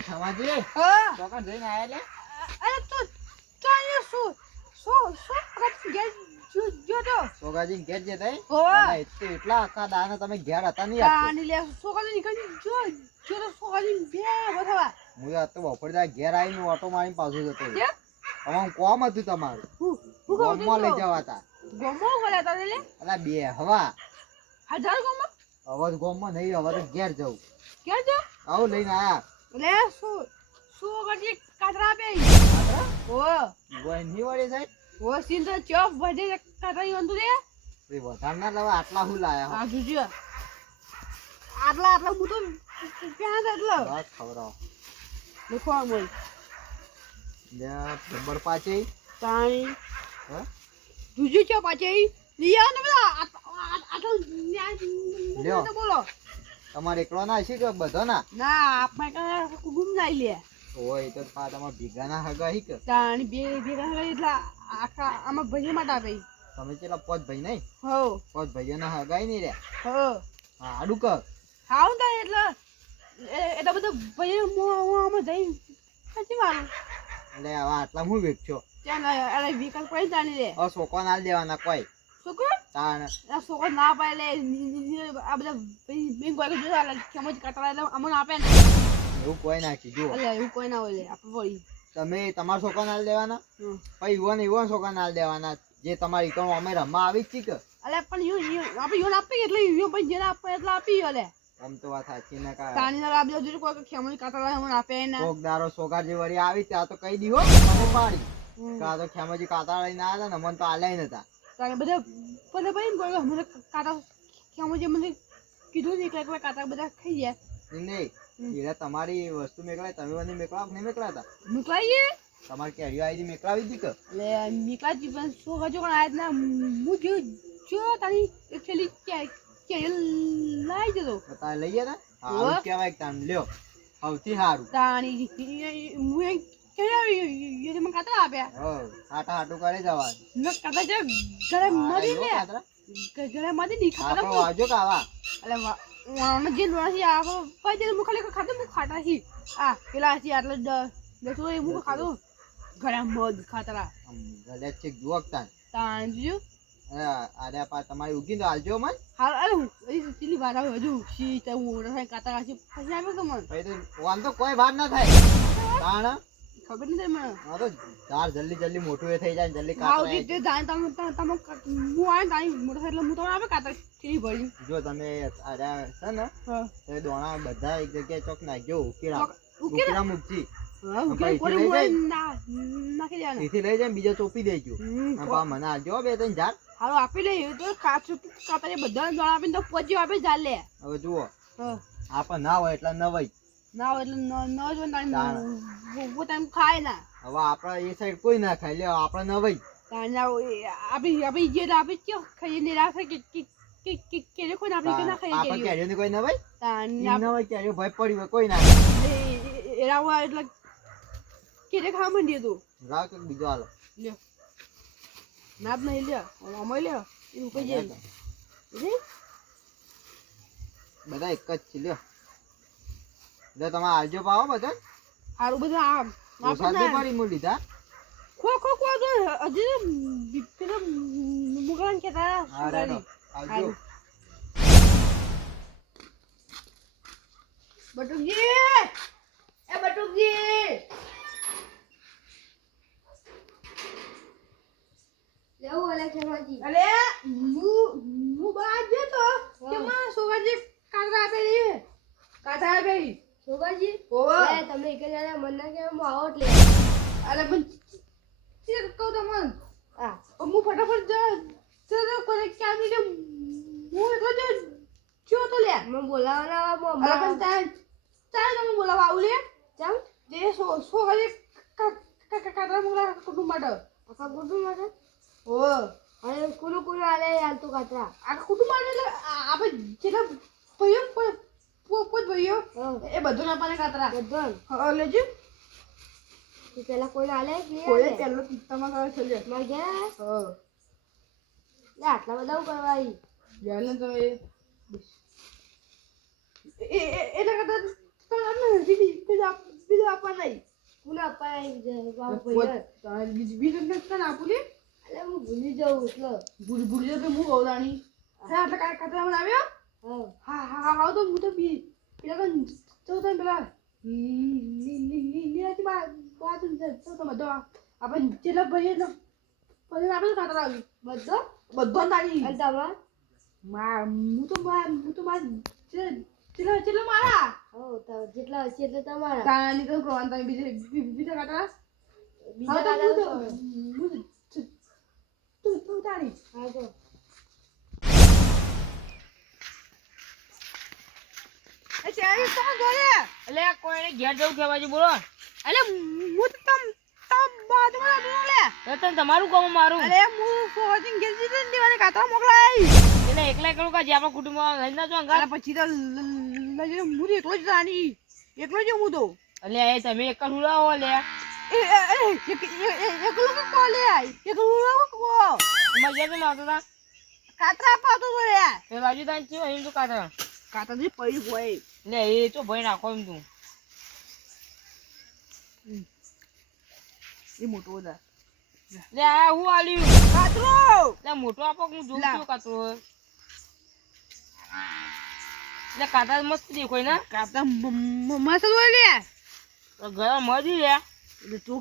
સમાજી હા ચોકન જઈને આયા લે અરે તો અહીંયા શું ઘેર જો તો સોગાજી ઘેર જે તઈ હા એટલા આખા દાના તમે ઘેર હતા નહીં આપતો આની લે સોગાજી નીકળી જો તો સોગાજી બે બથવા હું આ તો બપોર દા ઘેર આવીને ઓટો મારીને પાછો જતો કે તમારું કોમ હતું તમારું હું ગોમમાં લઈ જવાતા ગોમો ગોલા તો લે અલા બે હવા હજાર ગોમો હવે ગોમમાં નહીં હવે તો ઘેર જવું કે જો આવું લઈને આયા લે સોગાજી કાતરા બે ઓ ગોઈ નહીં વળે સાહેબ ઓ સીન તો ચોપ વજે કાતરા યંતુ રે તે વધાર ના લાવા આટલા હું લાયા આ જોજો આટલા હું તો ક્યાં એટલો બસ ખવડાવો લખો આમ બોલ લે નંબર પાછે તાણી હા જોજો ચો પાછે લિયા ને બધા આટલો લ્યો. બોલો તમારે એકલો ના છે કે બધો ના ના આપણે કઈ કુટુંબ નાઈ લે હોય તો પા તમારા ભીગા ના હગા હી કે તાણી બે ભેગા એટલા આખા આમાં ભાઈ માટે આપે તમે ચેલા પોચ ભાઈ નહીં હો પોચ ભાઈઓ ના હગાઈ નહીં રે હો હા આડું કર ખાવ તો એટલે એટલા બધા ભાઈ આમાં જઈ સાચી મારું એટલે હવે આટલા હું વેચજો ત્યાં અરે વિકલ્પ કોઈ જાણી લે હવે છોકરો ના દેવાના કોઈ છોકરો તાણ આ છોકરો ના પાડે લે આ બધા બેંક વાળા જોયા કેમ જ કાટલા એટલે અમને આપે ને એવું કોઈ ના કીધું એટલે એવું કોઈ ના હોય લે આપણે વળી તમે તમારા છોકરા ના દેવાના હમ. પછી યુવાન છોકરા ના દેવાના જે તમારી ઈકણો અમે રમવા આવી જ છી કે અલે પણ આપણે યોન આપી એટલે યો પછી જેને આપે એટલે આપી લે આમ તો વાત સાચી ના કા તાણી ના આ બધા જોઈ કોઈ ખેમણી કાટલા અમને આપે ને કોક દારો સોગા જે વળી આવી ત્યાં તો કહી દીધો મને પાડી કા તો ખેમજી કાતા લઈને આવ્યા હતા ને મને તો આલ્યા નતા તાણે બધા ભાઈ કોઈ અમને કાટા ખેમજી મને કીધું ને એકલા કાટા બધા ખાઈ ગયા નહીં એટલે તમારી વસ્તુ મેકલાય તમે મને મેકલા નહીં મેકલાતા મોકલાઈએ તમારી કેરીઓ આઈડી મેકલાવી દી કે એટલે મીકલા જીવન સો ગજો પણ આજ ના હું જો તારી એકચુઅલી કે લાઈ જતો તો તારે લઈએ ને હા કેવાય તાન લ્યો સૌથી સારું તાણી હું કે યે મને કાતા આપ્યા હો આટા આટું કરે જવા ન કાતા જે ઘરે મરી લે ઘરે મરી ની ખાતા આપણો વાજો કાવા એટલે વાણ જે લોસી આ પાજે મુખ ખાલી ખાતો મુખ ખાતા છી આ પેલા છી આટલો દસો એ મુખ ખાતો ઘરે મદ ખાતરા ગલે ચેક જોક તાન તાંજુ અરે પા તમારી ઉગી તો આલજો મન હાલ અરે એ ચીલી વાળા હજુ સી તો હું રહે કાતરા છી પછી આવ્યો તો મન પછી તો વાન તો કોઈ વાત ના થાય તાણ ખબર નહીં મને હા તો ધાર જલ્દી મોટું એ થઈ જાય જલ્દી હાઉ કાતરા તે જાણ તમે હું આય તાઈ મોટો એટલે હું તો આવે કાતરા ચીલી ભરી જો તમે અરે છે ને હા તો દોણા બધા એક જગ્યાએ ચોક નાખજો ઉકેલા ઉકેલા ઉકેલા મૂકજી હા ઉકેલા કોલી મોય નાખી દેના એથી લઈ જાય બીજો ચોપી દેજો પા મને આલજો બે ત્રણ ઝાડ હાલો આપી લે તો કાચું કાતરા બધા જણ આપીને તો પછી આપે ચાલ લે હવે જુઓ હા આપણ ના હોય એટલે નવાઈ ના હોય એટલે ન જો ટાઈમ ટાઈમ ખાય ના હવે આપણા એ સાઈડ કોઈ ના ખાય લે આપણે નવાઈ આપી જે આપી કે ખાઈ ને રાખે કે કોઈ આપણે કે ના ખાઈ આપણે કેરીઓ ને કોઈ નવાઈ તાન નવાઈ કેરીઓ ભય પડી હોય કોઈ ના એરા હોય એટલે કે ખા મંડી તું રાવ કે બીજો હાલો લ્યો નાબ નહીં લ્યો અમય લ્યો એવું કઈ જાય બધા એક જ છે લ્યો જો તમે આલજો પાવો બધા હારું બધા આમ સાથે પડી મુ લીધા ખો તો હજી પેલો મુગલાન કેતા હા રેડો આવજો બટુકજી એ બટુકજી લેવું ઓલે ખેમાજી અલે મુ બાજ જતો કે માં સોગાજી કાતરા આપે રે કાતરા આપે સોગાજી ઓવા એ તમે એકલા મનના કે હું આવો એટલે અલે પણ ચીર કહો તમન આ મુ ફટાફટ ચલો કરે ક્યાં ની મુ એટલો જો તો લે મને બોલાવાના અલે મમ્મા પણ તાર તમે બોલાવા આવું લે ચાલ જે સોગાજી કાતરા મુગલા કુટુંબ માટે આખા કુટુંબ માટે ઓ અને કોનું આલે યાર તું કાતરા આ કુટુંબ માટે એટલે આપણે જેટલા ભાઈઓ પોત ભાઈઓ એ બધું ના પાને કાતરા બધું હા લેજો તું પેલા કોઈને આલે કે નહીં કોઈ આલે? પહેલો તમારા ઘરે ચલે માર ઘેર હા લે આટલા બધા હું કરવા આવી જાને તો એ એટલે કદા તમે દીદી કે બીજું આપવા નહીં. કોને અપાય બાપુ પોત- ભાઈ તારે બીજું ને તને આપું લે. અલે હું ભૂલી જાઉં એટલે ભૂલી જાઉં તો હું કહું રાણી. હે આટલા કાતરા મને આવ્યો? હા હા તો હું તો પેલા તો જો તમે પેલા લીલાથી બાજુ જો તો બધો આપણે જેટલા ભરીએ એટલો પછી આપણે કાતરા આવી બધો બધો તારી અને તમાર હું તો ચેલા મારા હો તો જેટલા હશે એટલે તમારા તાની તો પ્રવાન તાની બીજા કાતરા બીજા હા કાકા તો તું તારી હા તો એ ચારી તો ગોલે એટલે કોઈને ઘેર જવું કે બાજુ બોલો અલે હું તો તમ બાદમાં બોલે રતન તમારું કામ મારું અલે હું ફોજિંગ ગેજી દે દીવાને કાતરા મોકલાઈ એટલે એકલા એકલું કા જે આપણા કુટુંબમાં લઈ ના જો અરે અંગાર પછી તો લજે હું એકલો જ રાની એકલો જ હું તો એટલે એ તમે એક હુડાવો લે એકલો કો કોલે એકલો કો તમારે ઘેર જમ આવતો તા કાતરા પાતો તો રે એ બાજુ તાન ચીઓ એમ તું કાતર કાતરા જે પડી હોય એટલે એ તો ભઈ નાખો એમ તું એ મોટો દા લે આ હું આલ્યું કાતરો લે મોટો આપો હું જોઉં લા. છું કાતરો લે કાતર મસ્ત દેખાય ને કાતરા મસ્ત હોય લે તો ઘર મળી લે એટલે તું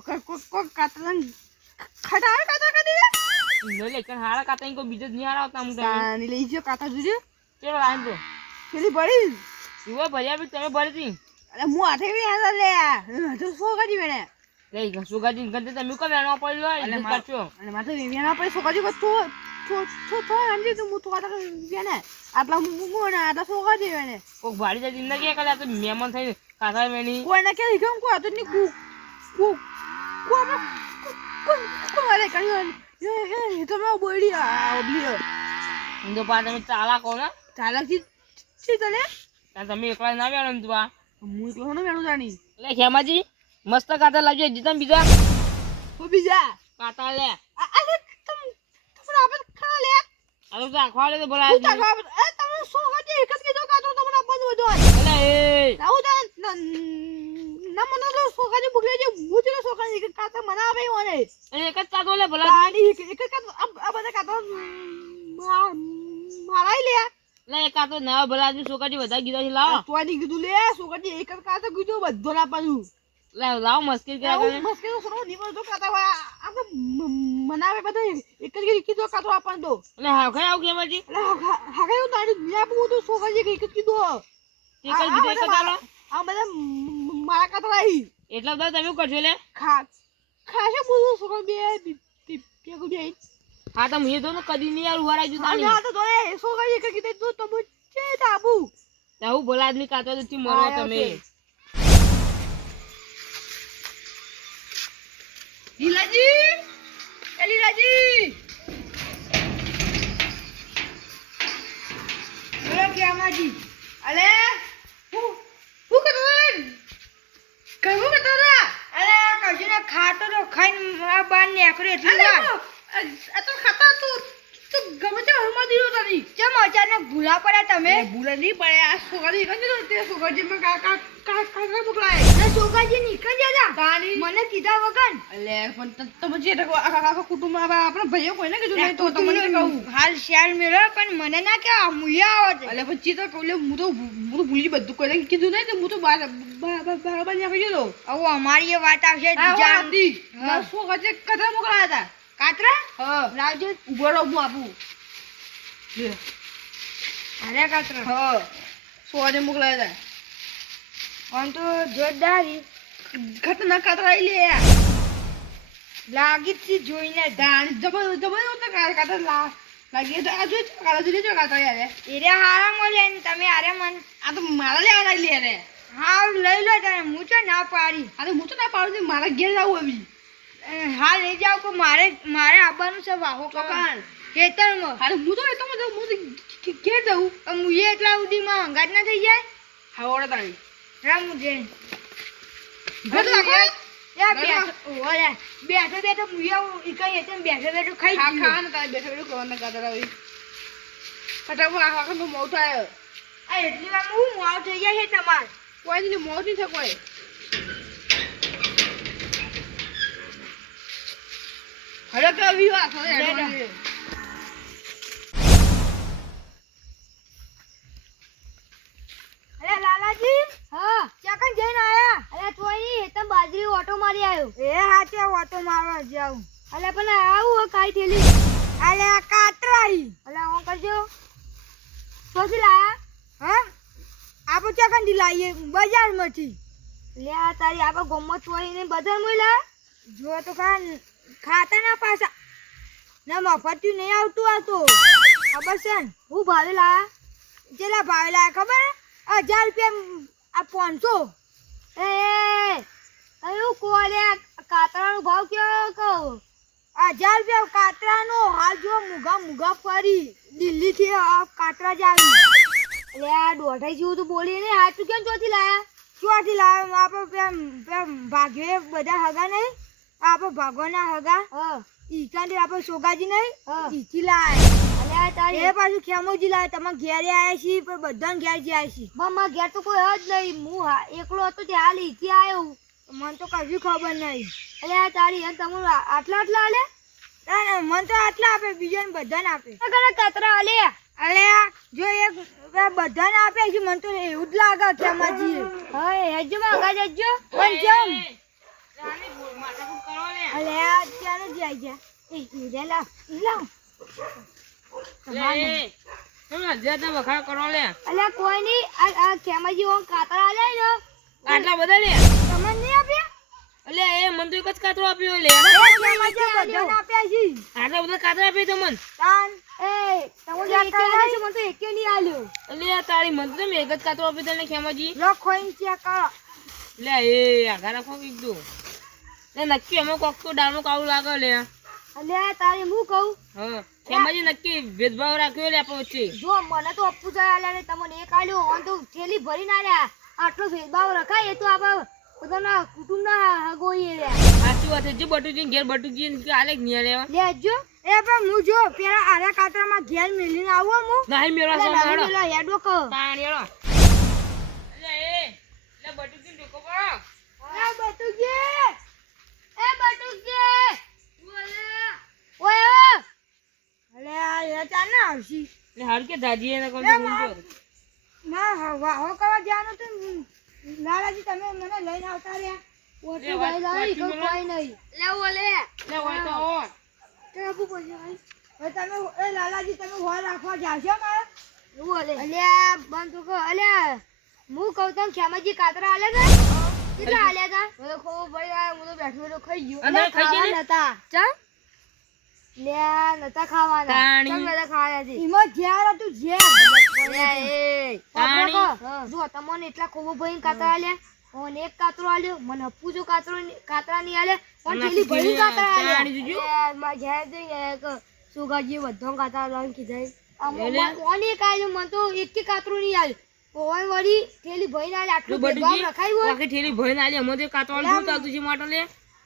કો કાતરા ખટાર કાતરા કરી દે લે કે હારા કાતર કોઈ બીજો જ નહીં હારાવતા હું તમે તાની લઈ જો કાતરા જોજે ચલો લાઈન તો પેલી પડી ઈવો ભર્યા બી તમે ભરી હતી અરે હું આઠે બી આલા લે તો સો કરી વેણે લે સુગાજી ગંદે તમે કો વેણવા પડ્યો અલે એટલે માર- કરશો અને માથે વેણા પડે સો કરી તો અંજી તું તો કાતરા વેણે આટલા હું ને આટલા સો કરી વેણે કોક ભાડી જાય જિંદગી કરે તો મહેમાન થઈ કાતર મેની કોઈને કે હિકમ કો તો ની કુ કુ કુ કુ અરે કર્યો એ તો મેં બોડી આ ઓબલી તો પા તમે ચાલા કહો ને ચાલક જી તને ત્યાં તમે એકલા ના વેણો ને તું આ હું એકલો નો વેણું જાણી લે ખેમાજી મસ્ત કાતર લાવજો જીતમ બીજા હો બીજા કાતર લે અરે તમે આપણે ખા લે આ તો આખવા લે તો બોલા તું તાકો એ તમે સો વાગે એક જ કીધો કાતો તમને આપવાનું બધો એટલે એ લાવ તા ના મને તો સો વાગે બુકલે જે હું જ સો વાગે કાતા મને આવે ઓને એટલે એક જ કાતો લે બોલા તાડી એક કાતો આ બધા કાતો મારાઈ લે લે એક કાતો ના બોલા જી સોકાજી વધારે કીધા છે લાવો તોની કીધું લે સો વાગે એક જ કાતો કીધું બધો ના પાછું લે લાવો મસ્કરી કર્યા કરે મસ્કેનો સરો નીકળો તો કાતા હોય આ તો મનાવે બધા એક જ કીધો કાતો આપણ તો એટલે હા કઈ આવું ખેમાજી એટલે હાગે હું તારી દુનિયા બહુ તો સો વાગે એક જ કીધો એક જ બીજો એક જ આલો આ બધા મારા કાતા રહી એટલા બધા તમે કરશો લે ખાશે બધું સો બે પેગુ બે હા તો હું તો કદી નહીં યાર ઉભા રાખજો તાણી આ તો દોરે સો વાગે એક કીધે તો તમે છે તાબુ તો હું બોલા આદમી કાતો તો મરો તમે લીલાજી એ લીલાજી બોલો ક્યામાજી અલે હું કરતો કઈ કરતો અલે કજુને ખાતો તો ખાઈને આ બાર ને આખરે એટલું આ તો ખાતા તું ગમે તે હરમા દીધો તારી કેમ અચાનક ભૂલા પડ્યા તમે ભૂલા નહીં પડ્યા આ સોગાજી કંઈ તો તે સોગાજી માં કાકા મોકલાય ના સોગાજી નીકળ જા તાની મને કીધા વગર અલે પણ તમે જે આખા કુટુંબ આપણા ભાઈઓ કોઈને કીધું નહીં તો તમને કહું હાલ શેર મેળો પણ મને ના કે મુયા આવત અલે પછી તો કહું હું તો ભૂલી બધું કોઈને કીધું નહીં તો હું તો બરાબર ને કહી દો હવે અમારી એ વાત આવશે જાણતી સોગાજી કતરા મોકલાયા હતા કાતરા હા લાવજો ઉભો રહો હું આપું લે અરે કાતરા હા સોગાજી મોકલાયા હતા આમ તો જોરદાર ખતરનાક કાતરા લે લાગી થી જોઈને દાણ જબર કાતરા લાગી તો આ જો કાતરા યાર એરે હારા મળે ને તમે આરે મન આ તો મારા લે આના લે રે હા લઈ લો તને હું તો ના પાડી અરે હું તો ના પાડું મારા ઘેર જાવ આવી હા લઈ જાવ કે મારે આવવાનું છે વાહો કકાન ખેતરમાં અરે હું તો ઘેર જાઉં હું એટલા સુધીમાં હંગાત ના થઈ જાય હા ઓળે તારી રામ મુજે બેઠો મુયા ઇકાઈ એટલે બેઠો ખાઈ ખા ને તારે બેઠો કરવાના કાતર આવી ફટાફટ આખા નો મોટો આવ્યો આ એટલી વાર હું મોડ થઈ જાય છે તમાર કોઈ નહીં મોડ નહીં થાય કોઈ હવે કે વિવાહ કરે અરે લાલાજી હા ક્યાં જઈને આયા અરે તોય નહીં હેતમ બાજરી ઓટો મારી આવ્યો એ હાચે ઓટો મારવા જાઉં અલે પણ આવું કાઈ થેલી અલે આ કાતરાઈ અલે હું કરજો સોથી લાયા હા આપણે ક્યાં કંદી લાવીએ બજારમાંથી લે આ તારી આપા ગોમત તોય ને બજાર મોઈલા જો તો ખાતા ના પાછા ના મફતી નહીં આવતું આ તો ખબર છે ને હું ભાવે લાયા કેટલા ભાવે લાયા ખબર 1000 રૂપિયા આ 500 એ અયું કોલે કાતરાનો ભાવ કેવો કહો 1000 રૂપિયા કાતરાનો હાલ જો મુગા ફરી દિલ્હી થી કાતરા જ આવી એટલે આ દોઢાઈ જેવું તો બોલી ને હાચું કેમ ચોથી લાયા ચોથી લાવે આપણે ભાગ્યે બધા હગા નહીં આપણે ભાગવાના હગા હા ઈકાંડી આપણે સોગાજી નહીં હા. ઈથી લાવે અલે આ તારી એ પાછું ખેમોજી લાવે તમે ઘેરે આવ્યા છીએ પણ બધાને ઘેર જ આવ્યા છીએ મમ્મા ઘેર તો કોઈ જ નહીં હું એકલો હતો તે હાલ ઈથી આવ્યો મને તો કશું ખબર નહીં અલે આ તારી અને તમને આટલા આલે ના, મને તો આટલા આપે બીજાને બધાને આપે કને કાતરા આલે અલે જો એક બધાને આપે છે મને તો એવું જ લાગે ખેમાજી હા હેજો માં આગા જજો પણ કેમ રાની બોલ માથાકૂટ કરો ને અલે આ ત્યાંનો જ આવી ગયા એ હીરે લાવ લે તમે હજાર વખાણ કરો લે અલે કોઈ નહીં આ ખેમાજી ઓમ કાતરા આલે ને આટલા બધા લે તમને નહીં આપ્યા એટલે એ મને તો એક જ કાતરો આપ્યો લે ખેમાજી બધાને આપ્યા છે આટલા બધા કાતરા આપ્યો તો મને તાન એ તમને એકે આલે છે મને તો એકે નહીં આલ્યો એટલે આ તારી મને તો એક જ કાતરો આપ્યો તને ખેમાજી લો ખોઈને ચેક કરો લે એ આઘા રાખો કીધું લે નક્કી અમે કોક તો ડાળનું કાળું લાગે લે અલે આ તારી હું કહું હા ખેમાજી નક્કી ભેદભાવ રાખ્યો લે આપણે વચ્ચે જો મને તો અપ્પુ જાય આલ્યા ને તમને એક આલ્યો ઓન તો થેલી ભરીને આલ્યા આટલો ભેદભાવ રખાય એ તો આપણા પોતાના કુટુંબના હગોઈએ રે સાચી વાત છે જે બટુજી ઘેર બટુજી કે આલે નહીં લેવા લેજો એ પણ હું જો પેલા આરા કાતરામાં ઘેર મેલીને આવું હું નહીં મેળવા અલે સા નવી મેળો મેલો હેડો કહો તાણેળો લે બટુજી ઢોકો પડો એ બટુજી એ બટુકે ઓય અલે આ એ ચાને આવશી લે હાલ કે દાજી એને કોણ ફોન ના હો કરવા જવાનું તો લાલાજી તમે મને લઈને આવતા રહ્યા ઓટો ભાઈ લાવી કોઈ કોઈ નહીં લેવો લે લે હોય તો હોય તે આપું પછી ભાઈ હવે તમે એ લાલાજી તમે હોલ રાખવા જાશો મારે એવું લે અલ્યા બંધ કહો અલ્યા હું કહું તમ ખેમાજી કાતરા આલે ને કેટલા આલ્યા તા મને ખબર પડી આ હું તો બેઠો બેઠો ખાઈ ગયો અંદર ખાઈ ગયા ને? નતા ચમ લે નતા ખાવાના તાણી. ચમ નતા ખાવાના હતી એમાં ઝેર હતું ઝેર એ તાણી. જો તમને એટલા ખોબો ભઈને કાતરા આલ્યા મને એક કાતરો આલ્યો મને અપ્પુ જો કાતરા નહીં આલે પણ થેલી ભરી કાતરા આલ્યા તાણી જોજો. એ માં ઘેર જઈને એક સુગાજી બધો કાતરા લાવીને કીધા એટલે? કોને એક આલ્યો મને તો એક કાતરો નહીં આલ્યો ઓય વળી થેલી ભઈને આલે જો આટલું બટુજી ભેદભાવ રખાય હોય આખી ઠેલી ભરીને આલી અમે તો કાતવાળ શું ચાલતું છે માટો લે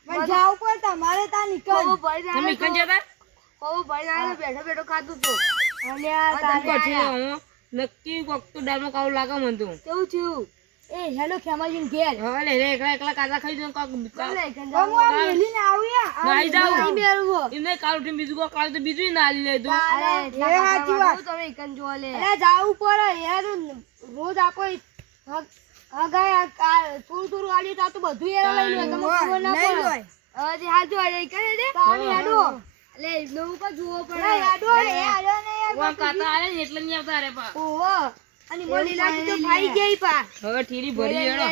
પણ જાવ કોઈ તમારે ત્યાં નીકળ ખોબો ભરીને તમે આલે કન જતા ખોબો ભરીને આલે બેઠો બેઠો ખાધું તો અલ્યા તારે તારે હું નક્કી કોક તો ડાળનું કાળું લાગે મને તો કેવું થયું એ હેલો ખેમાજીન ઘેર હવે લે રે એકલા કાતરા ખાઈ દઉં કોક લે હું આ મેલીને આવ્યા નાઈ જાઉં નહીં મેળવો એમને કાળું ઉઠીને બીજું કોક કાળું તો બીજું ના આલી લે તું અરે એટલા એ સાચી વાત. કાતરા તમે એકન જોવા લે અરે જાવું પડે યાર રોજ આપો હગાય થોડું થોડું આલ્યું તો આ તો બધું યાર લઈ લો તમે ખબર ના નહીં પડે હોય હજી હાજો અરે કરે દે તાણી હેડો એટલે નવું કા જોવો પડે હેડો એ આલ્યો ને યાર કોક કાતરા આલે ને એટલે નહીં આવતા રે પા ઓહો અને મોલી લાગી તો ફાઈ ગઈ પા હવે ઠેલી ભરી એનો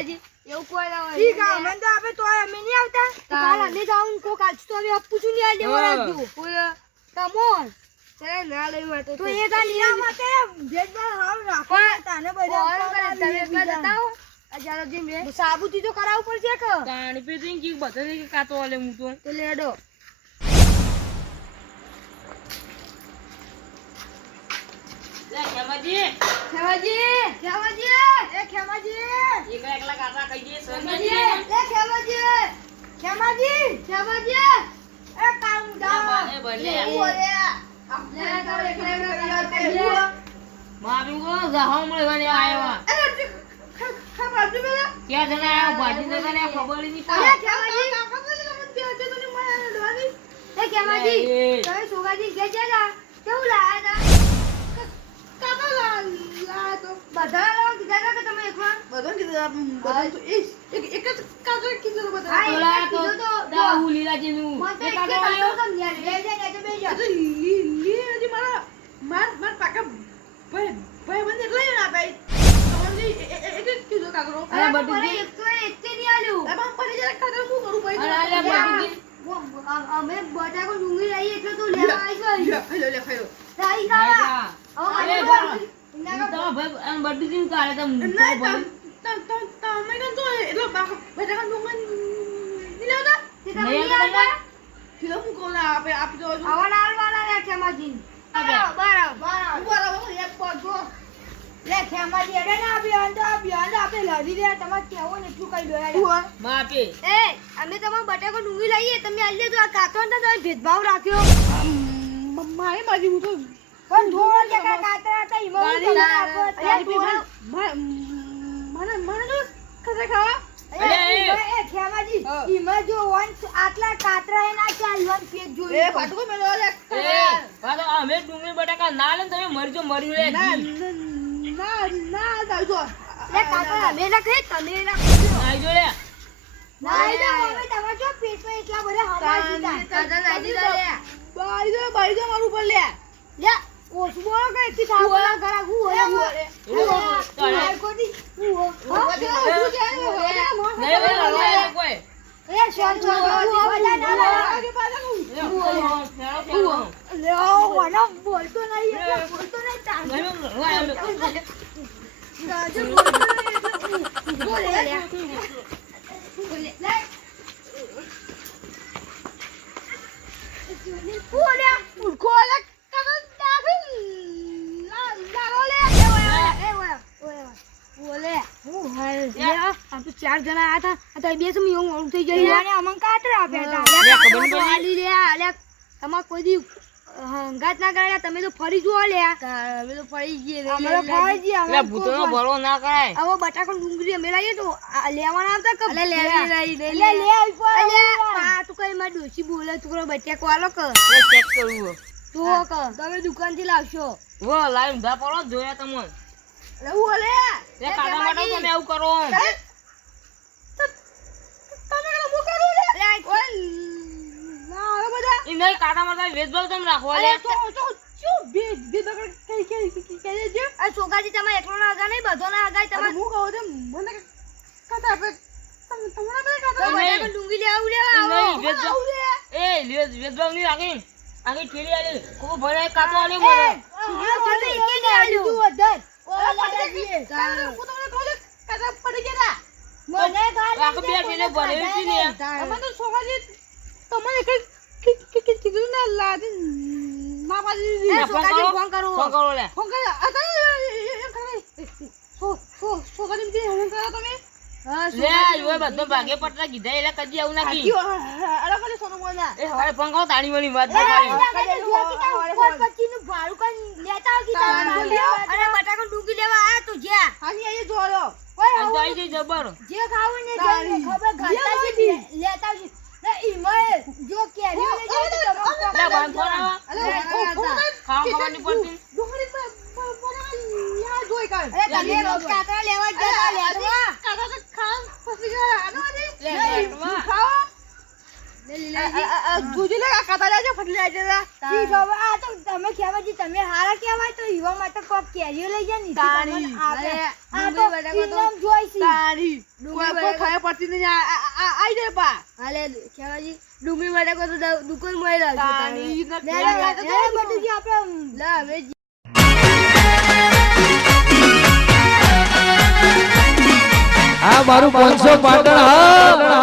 એવું કોઈ ના હોય ઠીક આ મને તો આપે તો અમે નહીં આવતા કાલ અમે જાઉં કોક આજ તો હવે અપ્પુ છું નહીં આલે રાખજો કોઈ તમોન છે ના લઈ માટે તો એ તા લીલા માટે ભેદભાવ હાવ રાખો તાને બધા તમે એકલા જતા હો અજારો જી મે સાબુતી તો કરાવવું પડશે કે તાણી પે તો કી બધાને કે કાતો આલે હું તો લેડો લે ખેમાજી ખેમાજી એ ખેમાજી એકલા એકલા કાતરા ખાઈ જઈએ ખેમાજી સંગત એ ખેમાજી ખેમાજી ખેમાજી એ કામ દા એ ભલે લે તો એકલા એકલા કરી મારું કો ગાહો મળે વાને આયા ખબર છે પેલા ક્યાં જણા આયા ભાજી જણા ખબર નહીં અરે પડે ખેમાજી એ ખેમાજી એ. તમે સોગાજી ઘેર ગયા કેવું લાયા હતા કાકા લા તો બધા લાવો કીધા હતા કે તમે એકવાર બધો કીધું બધો તો એક જ કાકા કીધું બધો હા, પેલા એ તો કીધું તો દાહુ લીલાજીનું. મને તો એ એક કાકા કાકા વાળો. તો ન્યા લે જાય ને તો બે જા હજી મારા પાકા ભાઈ બંધ એટલે ના ભાઈ તમને એક જ કીધું કાકરો અરે અરે બધું મને જે- એક તો એક થી નહીં આલ્યું અરે પણ પછી જરા કાકા હું કરું ભાઈ અરે અલ્યા બધું જે- અમે બટાકો ડુંગળી લઈએ એટલે તું લેવા આવીશ લે ખાઈ તારી ખાવા અરે હવે બા. મને તમારા ભાઈ આમ બધું જેવું કાઢે તમે લો મૂકો ના ભાઈ. તમે કન તો એટલે બટાકા ડુંગર નીલાવતા તમે નહીં નહીં આવતા આવતા? ફિલ્મ મૂકો ના આપી દો છું આવા લાલવાના રે ખેમાજી બરાબર બરાબર એક પાછો લે ખેમાજી અરે ના બિયાંડ આપણે લડી રહ્યા તમારે કેવું ને એટલું કઈ દોયા માપે. એ અમે તમારે બટાકો ડુંગળી લઈએ તમે આલ્યો તો આ કાતો ને તમે ભેદભાવ રાખ્યો મારી બાજુ હું તો પણ થોડો જકા કાતરા હતા ઈમાં હું તમને આપો તારી થોડો મને તો કસે ખાવા અરે, એ ખેમાજી ઈમાં જો વંશ આટલા કાતરા એ ના ચાલ વન પેજ એ જોયું પાટકો મેલો લે એ, પાછો અમે ડુંગળી બટાકા ના લે ને તમે મરજો મર્યું લે ના જી. ના જાજો લે કાતરા અમે રાખે તમે રાખો નાઈ જો લે. ના એ હવે તમારે જો પેટમાં એટલા બધા હવા સીધા બાઈ દો મારું પર લે લે ઓછું બોલો કે એટલી થાળા ઘરા હું હોય નહીં ભાઈ, લડવાય નહીં કોઈ. એ શોન શોન બોલા ના ના આગે પાછા ફેરો. લે ઓ વનો બોલતો નહીં એટલે બોલતો નહીં તાન નહીં, લડવાય નહીં. તાજો બોલતો નહીં એટલે બોલે લે બોલે ઉડકો લે કદન ડાગી લાલો લે એ બોલે હું હાલ લે આ તો ચાર જણા આયા હતા આ તો બે સમ એવું મોડું થઈ ગયું અને અમન કાતરા આપ્યા હતા લે, ખબર નહીં આલી લે લે તમાર કોઈ દી હંગાત ના કરે તમે તો ફરી જુઓ લે અમે તો ફરી જઈએ અમે તો ફરી જઈએ લે, ભૂતોનો ભરો ના કરાય. હવે બટાકો ડુંગળી અમે લાવીએ તો આ લેવાના આવતા કે લે લે આવી પર આ તું કઈ માં ડોસી બોલે તું બટાકો આલો કે એ ચેક કરવું હો. તો કે તમે દુકાન થી લાવશો વો લાઈવ ઊંધા પડો જોયા તમને. લેવું લે લે, કાકા માટે તમે આવું કરો. તમે હું કરું લે લે ના હવે બધા ઈ નહીં, કાકા માટે ભેદભાવ તમે રાખવા લે. અરે તો શું બે બગડ કઈ જે આ છોકરાજી તમે એકલો ના હગા નહીં બધો ના હગાય તમે તમે હું કહું છું મને કાતા આપે તમને બે કાતા બટાકો ડુંગળી લેવા ઈ લેવા નહીં, ભેદભાવ. આવું લે એ ભેદભાવ નહીં રાખી. આખી ઠેલી આલી. કોઈ ભરાય કાતો આલી મને. હું તમને કહું છું કાતા પડી ગયા આખો બે ઠેલે ભરેલી હતી ને. અમે તો છોકરાજી તમને કીધું ના લાદી ના પાડી લે, ફોન કરો. ફોન કરો. ફોન કરો લે. ફોન કરે છોકરાજી બી હમણાં કરો તમે લે, ઈવોય બધો ભાગે પટલા કીધા એટલે કદી આવું નાખી. અરે કરે સોનો બોલા એ હવે ફોન કરો, તાળી વાળી વાત ના ખાલી. બટાકો ડુંગળી લેવા આયા તો જ્યાં હાજી આયે જોડો આમ તો આઈ જઈ જબર. જે ખાવું ને જઈને ખબર ઘાટા છે લેતા આવશે ને ઈમાં જો કેરીઓ લઈ જાય તો લે, બંધ ફોન આવો. અરે ખાવા ખાવાની પડતી. ડુંગળી પર યા જોઈ કાઢ તમે રોજ કાતરા લેવા જ જતા લેવા કાકા તો ખામ ફસી ગયા આનો લે, આજી લેટવા. ખાઓ દૂધી લે કાકા લેજો ફટલી આજે જી બાબા આ તો તમે કહેવાજી તમે હારા કહેવાય તો ઈવા માટે કોક કેરીઓ લઈ જાય ને તારી. આ તો ઇનામ જોઈ છે તારી કોઈ ખાય પડતી નહીં આઈ જાય પા હાલે કહેવાજી ડુંગળી બટાકો તો દુકાન માં લાવજો તારી બધું આપણે લા હવે આ મારું 500 પાટણ હા